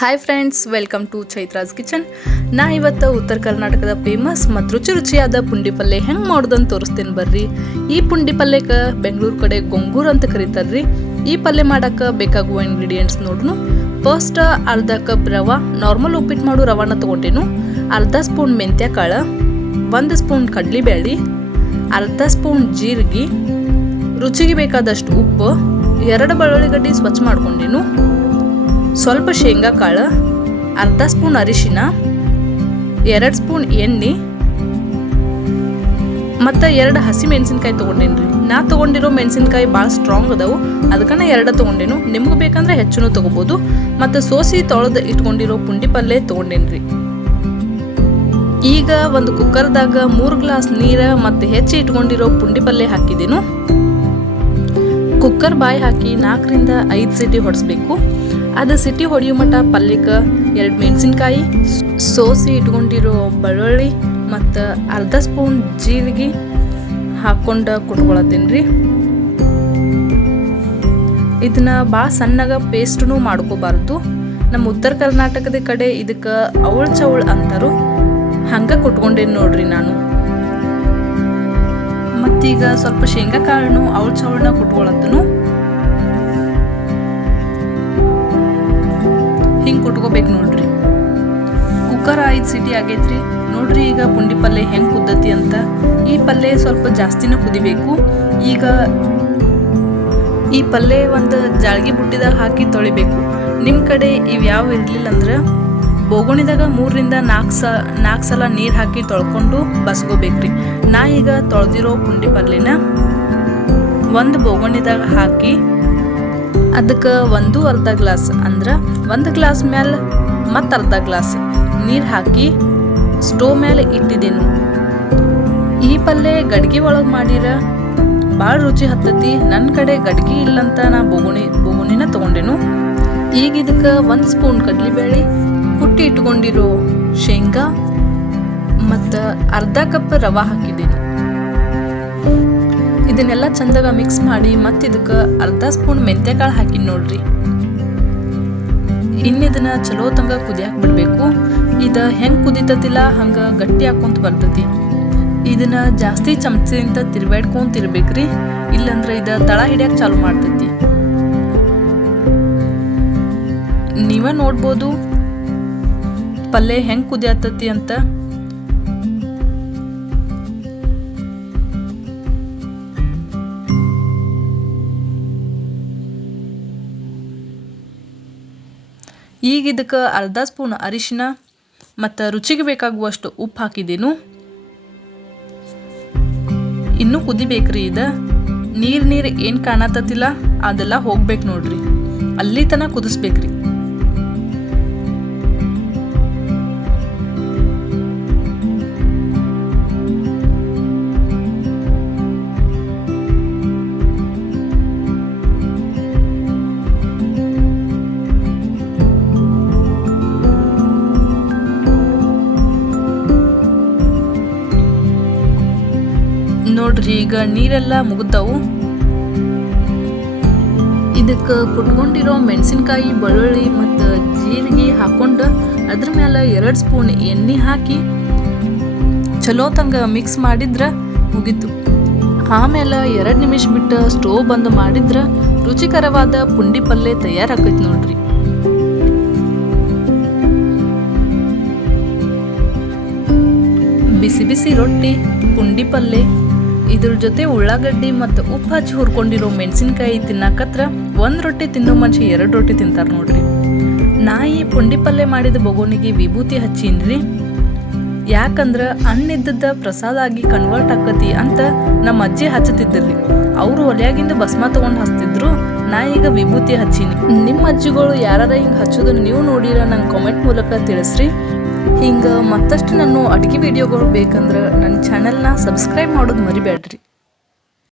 Hi friends welcome to Chaitra's kitchen ನಾ ಇವತ್ತು ಉತ್ತರ ಕರ್ನಾಟಕದ ಫೇಮಸ್ ಮತ್ತು ರುಚಿ ರುಚಿಯಾದ ಪುಂಡಿ ಪಲ್ಯ ಹೆಂಗೆ ಮಾಡೋದಂತ ತೋರಿಸ್ತೀನಿ ಬರ್ರಿ. ಈ ಪುಂಡಿ ಪಲ್ಯಕ್ಕೆ ಬೆಂಗಳೂರು ಕಡೆ ಗೊಂಗೂರು ಅಂತ ಕರೀತಾರ್ರಿ. ಈ ಪಲ್ಯ ಮಾಡೋಕ್ಕೆ ಬೇಕಾಗುವ ಇಂಗ್ರೀಡಿಯೆಂಟ್ಸ್ ನೋಡ್ನು. ಫಸ್ಟ್ ಅರ್ಧ ಕಪ್ ರವ ನಾರ್ಮಲ್ ಉಪ್ಪಿಟ್ಟು ಮಾಡು ರವಾನ ತೊಗೊಂಡೇನು. ಅರ್ಧ ಸ್ಪೂನ್ ಮೆಂತ್ಯ ಕಾಳು ಒಂದು ಸ್ಪೂನ್ ಕಡಲೆಬೇಳೆ ಅರ್ಧ ಸ್ಪೂನ್ ಜೀರಿಗೆ, ರುಚಿಗೆ ಬೇಕಾದಷ್ಟು ಉಪ್ಪು, ಎರಡು ಬೆಳ್ಳುಳ್ಳಿಗಡ್ಡಿ ಸ್ವಚ್ಛ ಮಾಡ್ಕೊಂಡೇನು. ಸ್ವಲ್ಪ ಶೇಂಗಾ ಕಾಳು, ಅರ್ಧ ಸ್ಪೂನ್ ಅರಿಶಿನ, ಎರಡು ಸ್ಪೂನ್ ಎಣ್ಣೆ, ಮತ್ತು ಎರಡು ಹಸಿ ಮೆಣಸಿನ್ಕಾಯಿ ತೊಗೊಂಡೇನ್ರಿ ನಾ ತೊಗೊಂಡಿರೋ ಮೆಣಸಿನ್ಕಾಯಿ ಭಾಳ ಸ್ಟ್ರಾಂಗ್ ಅದಾವು. ಅದಕ್ಕೆ ನಾ ಎರಡು ತೊಗೊಂಡೇನು. ನಿಮ್ಗೆ ಬೇಕಂದ್ರೆ ಹೆಚ್ಚು ತೊಗೋಬೋದು. ಮತ್ತು ಸೋಸಿ ತೊಳೆದು ಇಟ್ಕೊಂಡಿರೋ ಪುಂಡಿ ಪಲ್ಯ ತೊಗೊಂಡೇನ್ರಿ ಈಗ ಒಂದು ಕುಕ್ಕರ್ದಾಗ ಮೂರು ಗ್ಲಾಸ್ ನೀರು ಮತ್ತು ಹೆಚ್ಚಿ ಇಟ್ಕೊಂಡಿರೋ ಪುಂಡಿ ಪಲ್ಯ ಹಾಕಿದ್ದೇನು ಕುಕ್ಕರ್ ಬಾಯಿ ಹಾಕಿ ನಾಲ್ಕರಿಂದ ಐದು ಸಿಟಿ ಹೊಡಿಸ್ಬೇಕು. ಅದು ಸಿಟಿ ಹೊಡೆಯೋ ಮಟ್ಟ ಪಲ್ಯಕ್ಕೆ ಎರಡು ಮೆಣಸಿನ್ಕಾಯಿ, ಸೋಸಿ ಇಟ್ಕೊಂಡಿರೋ ಬೆಳ್ಳುಳ್ಳಿ ಮತ್ತು ಅರ್ಧ ಸ್ಪೂನ್ ಜೀರಿಗೆ ಹಾಕ್ಕೊಂಡು ಕುಟ್ಕೊಳತ್ತೀನಿ ರೀ ಇದನ್ನ ಭಾಳ ಸಣ್ಣಗ ಪೇಸ್ಟ್ನು ಮಾಡ್ಕೋಬಾರ್ದು. ನಮ್ಮ ಉತ್ತರ ಕರ್ನಾಟಕದ ಕಡೆ ಇದಕ್ಕೆ ಅವಳು ಚವಳು ಅಂತಾರು. ಹಂಗೆ ಕುಟ್ಕೊಂಡೇನಿ ನೋಡ್ರಿ ನಾನು. ಮತ್ತೀಗ ಸ್ವಲ್ಪ ಶೇಂಗಾ ಕಾಳನ್ನು, ಅವಳ ಚೌಳನ ಕುಟ್ಕೊಳತ್ತನು. ಹಿಂಗೆ ಕುಟ್ಕೋಬೇಕು ನೋಡ್ರಿ. ಕುಕ್ಕರ್ ಐದು ಸಿಟಿ ಆಗೈತ್ರಿ. ನೋಡ್ರಿ ಈಗ ಪುಂಡಿ ಪಲ್ಯ ಹೆಂಗೆ ಕುದ್ದತಿ ಅಂತ. ಈ ಪಲ್ಯ ಸ್ವಲ್ಪ ಜಾಸ್ತಿನ ಕುದಿಬೇಕು. ಈಗ ಈ ಪಲ್ಯ ಒಂದು ಜಾಳ್ಗಿ ಬುಟ್ಟಿದಾಗ ಹಾಕಿ ತೊಳಿಬೇಕು. ನಿಮ್ಮ ಕಡೆ ಇವು ಯಾವ ಇರಲಿಲ್ಲ ಅಂದ್ರೆ ಬೋಗುಣಿದಾಗ ಮೂರರಿಂದ ನಾಲ್ಕು ಸ ನಾಲ್ಕು ಸಲ ನೀರು ಹಾಕಿ ತೊಳ್ಕೊಂಡು ಬಸ್ಕೋಬೇಕ್ರಿ ನಾ ಈಗ ತೊಳೆದಿರೋ ಪುಂಡಿ ಪಲ್ಯನ ಒಂದು ಬೋಗುಣಿದಾಗ ಹಾಕಿ ಅದಕ್ಕೆ ಒಂದು ಅರ್ಧ ಗ್ಲಾಸ್ ಅಂದ್ರೆ ಒಂದು ಗ್ಲಾಸ್ ಮೇಲೆ ಮತ್ತು ಅರ್ಧ ಗ್ಲಾಸ್ ನೀರು ಹಾಕಿ ಸ್ಟೋವ್ ಮೇಲೆ ಇಟ್ಟಿದ್ದೇನು ಈ ಪಲ್ಯ ಗಡ್ಗೆ ಒಳಗೆ ಮಾಡಿರ ಭಾಳ ರುಚಿ ಹತ್ತತಿ ನನ್ನ ಕಡೆ ಗಡ್ಗೆ ಇಲ್ಲಂತ ನಾ ಬೋಗುಣಿ, ಬೋಗುಣಿನ ತೊಗೊಂಡೆನು. ಈಗ ಇದಕ್ಕೆ ಒಂದು ಸ್ಪೂನ್ ಕಡ್ಲಿಬೇಳೆ ಕುಟ್ಟಿ ಇಟ್ಕೊಂಡಿರೋ ಶೇಂಗಾ ಮತ್ತು ಅರ್ಧ ಕಪ್ ರವಾ ಹಾಕಿದ್ದೀನಿ. ಇದನ್ನೆಲ್ಲ ಚಂದಾಗ ಮಿಕ್ಸ್ ಮಾಡಿ ಮತ್ತೆ ಇದಕ್ಕೆ ಅರ್ಧ ಸ್ಪೂನ್ ಮೆಂತ್ಯಕಾಳು ಹಾಕಿನಿ ನೋಡ್ರಿ. ಇನ್ನಿದನ್ನ ಚಲೋ ತಂಗ ಕುದಿಯಾಕ ಬಿಡಬೇಕು. ಇದ ಹೆಂಗ್ ಕುದಿತತಿಲ್ಲ ಹಂಗ ಗಟ್ಟಿ ಹಾಕೊಂತ ಬರ್ತತಿ. ಇದನ್ನ ಜಾಸ್ತಿ ಚಮಚದಿಂದ ತಿರ್ಬೇಡ್ಕೊಂತ ಇರ್ಬೇಕ್ರಿ. ಇಲ್ಲಂದ್ರ ಇದ ತಳ ಹಿಡಿಯಕ್ ಚಾಲು ಮಾಡ್ತೈತಿ. ನೀವ ನೋಡ್ಬೋದು ಪಲ್ಯ ಹೆಂಗ್ ಕುದಿಯತತಿ ಅಂತ. ಈಗ ಇದಕ್ಕೆ ಅರ್ಧ ಸ್ಪೂನ್ ಅರಿಶಿನ ಮತ್ತು ರುಚಿಗೆ ಬೇಕಾಗುವಷ್ಟು ಉಪ್ಪು ಹಾಕಿದ್ದೇನು ಇನ್ನೂ ಕುದಿಬೇಕ್ರಿ ಇದು. ನೀರು ನೀರು ಏನು ಕಾಣತ್ತಿಲ್ಲ, ಅದೆಲ್ಲ ಹೋಗ್ಬೇಕು ನೋಡ್ರಿ. ಅಲ್ಲಿ ತನಕ ಕುದಿಸ್ಬೇಕ್ರಿ. ನೋಡ್ರಿ, ಈಗ ನೀರೆಲ್ಲ ಮುಗಿದವು. ಇದಕ್ಕೆ ಕುಟ್ಕೊಂಡಿರೋ ಮೆಣಸಿನ್ಕಾಯಿ, ಬೆಳ್ಳುಳ್ಳಿ ಮತ್ತು ಜೀರಿಗೆ ಹಾಕೊಂಡು ಅದ್ರ ಮೇಲೆ ಎರಡು ಸ್ಪೂನ್ ಎಣ್ಣೆ ಹಾಕಿ ಚಲೋ ತಂಗ ಮಿಕ್ಸ್ ಮಾಡಿದ್ರೆ ಮುಗೀತು. ಆಮೇಲೆ ಎರಡು ನಿಮಿಷ ಬಿಟ್ಟು ಸ್ಟೋವ್ ಬಂದ್ ಮಾಡಿದ್ರೆ ರುಚಿಕರವಾದ ಪುಂಡಿ ಪಲ್ಯ ತಯಾರಾಕೈತಿ ನೋಡ್ರಿ. ಬಿಸಿ ಬಿಸಿ ರೊಟ್ಟಿ, ಪುಂಡಿ ಪಲ್ಯ ಇದ್ರ ಜೊತೆ ಉಳ್ಳಾಗಡ್ಡಿ ಮತ್ತು ಉಪ್ಪು ಹಚ್ಚಿ ಹುರ್ಕೊಂಡಿರೋ ಮೆಣಸಿನ್ಕಾಯಿ ತಿನ್ನಕತ್ರ ಒಂದು ರೊಟ್ಟಿ ತಿನ್ನೋ ಮನುಷ್ಯ ಎರಡು ರೊಟ್ಟಿ ತಿಂತಾರೆ ನೋಡ್ರಿ. ನಾಯಿ ಪುಂಡಿ ಪಲ್ಯ ಮಾಡಿದ ಬೊಗೋನಿಗೆ ವಿಭೂತಿ ಹಚ್ಚೀನ್ರಿ. ಯಾಕಂದ್ರೆ ಹಣ್ಣಿದ್ದದ ಪ್ರಸಾದ ಆಗಿ ಕನ್ವರ್ಟ್ ಆಕತಿ ಅಂತ ನಮ್ಮ ಅಜ್ಜಿ ಹಚ್ಚತಿದ್ರಿ ಅವರು ಒಲೆಯಾಗಿಂದ ಭಸ್ಮ ತಗೊಂಡು ಹಚ್ತಿದ್ರು. ನಾ ಈಗ ವಿಭೂತಿ ಹಚ್ಚೀನಿ. ನಿಮ್ಮ ಅಜ್ಜಿಗಳು ಯಾರಾರ ಹಿಂಗೆ ಹಚ್ಚೋದನ್ನ ನೀವು ನೋಡಿರ ನಂಗೆ ಕಾಮೆಂಟ್ ಮೂಲಕ ತಿಳಿಸ್ರಿ. ಹಿಂಗೆ ಮತ್ತಷ್ಟು ನಾನು ಅಡುಗೆ ವಿಡಿಯೋಗಳು ಬೇಕಂದ್ರೆ ನನ್ನ ಚಾನೆಲ್ನ ಸಬ್ಸ್ಕ್ರೈಬ್ ಮಾಡೋದು ಮರಿಬೇಡ್ರಿ